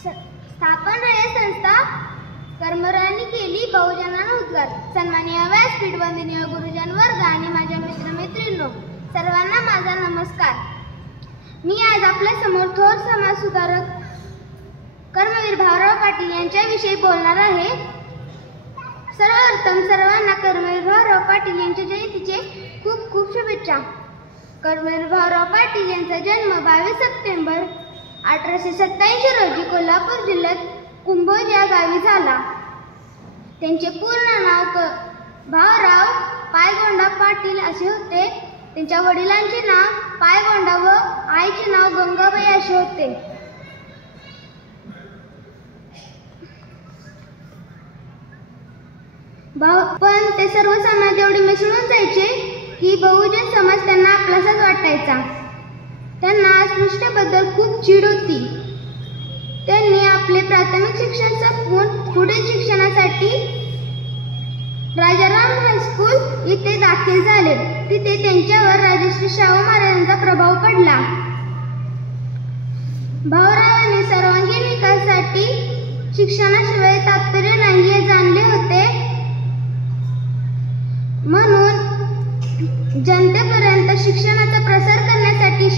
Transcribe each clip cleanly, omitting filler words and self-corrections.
स्थापन रयत संस्था कर्मरांनी केली बहुजनांना उद्गार. सन्माननीय व्यासपीठ, वंदनीय गुरुजन वर्ग आणि माझ्या मित्रमैत्रिणींनो, सर्वांना माझा नमस्कार. मी आज आपल्या समोर थोर समाज सुधारक कर्मवीर भाऊराव पाटील यांच्याविषयी बोलणार आहे. सर्वप्रथम सर्वांना कर्मवीर भाऊराव पाटील यांच्या जयंतीचे खूप खूप शुभेच्छा. कर्मवीर भाऊराव पाटील यांचा जन्म 22 सप्टेंबर 1887 रोजी कोल्हापूर जिल्ह्यात कुंभोज या गावी झाला. त्यांचे पूर्ण नाव भाऊराव पायगोंडा पाटील असे होते. त्यांच्या वडिलांचे नाव पायगोंडा व आईचे नाव गंगाबाई असे होते. पण ते सर्व समाज एवढे मिसळून जायचे की बहुजन समाज त्यांना आपलासाच वाटायचा. त्यांना अस्पृश्यतेबद्दल खूप चीड होती. त्यांनी आपले प्राथमिक शिक्षण संपवून पुढील शिक्षणासाठी राजाराम हायस्कूल येथे दाखल झाले. तिथे त्यांच्यावर राजश्री शाहू महाराजांचा प्रभाव पडला. भाऊरावांनी सर्वांगीण विकासासाठी शिक्षणाशिवाय तात्पर्य नाही हे जाणले होते. म्हणून जनतेपर्यंत शिक्षणाचा प्रसार करण्यासाठी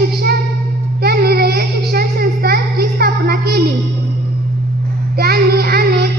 त्यांनी रयत शिक्षण संस्थांची स्थापना केली. त्यांनी अनेक